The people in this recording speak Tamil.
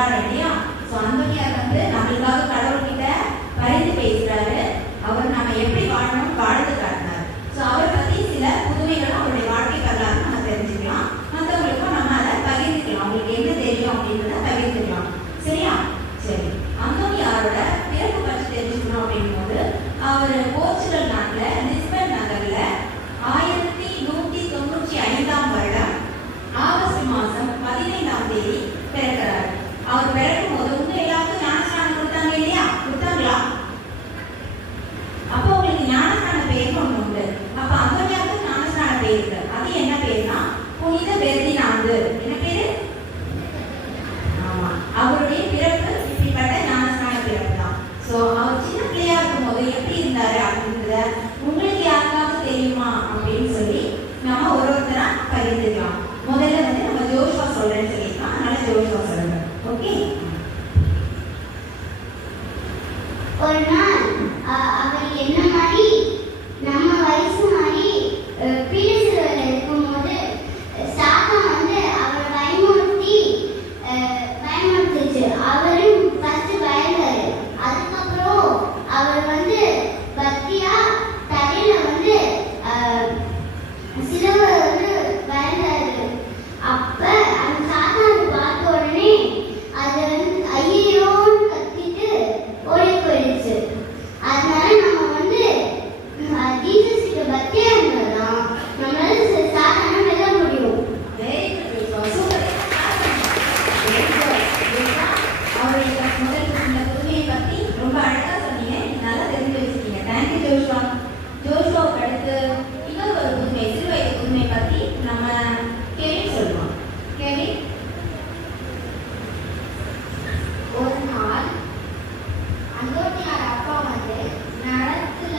வராரு இல்லையா ஸோ அந்த வந்து அவர் பிறக்கும் போது உங்க எல்லாருக்கும் ஞானஸ்தானம் கொடுத்தாங்க இல்லையா? கொடுத்தாங்களா? அப்போ உங்களுக்கு ஞானஸ்தான பேர் ஒன்று உண்டு. அப்ப அகன்யாவுக்கு ஞானஸ்தான பேர் Okay. Or not. அவருடைய முதல் ரொம்ப அழகாக நல்லா தெரிஞ்சு அடுத்து இன்னொரு ஒரு புதுமை சிறு வயது நம்ம கேள்வி சொல்லுவோம். கேள்வி? ஒரு அப்பா வந்து நடத்துல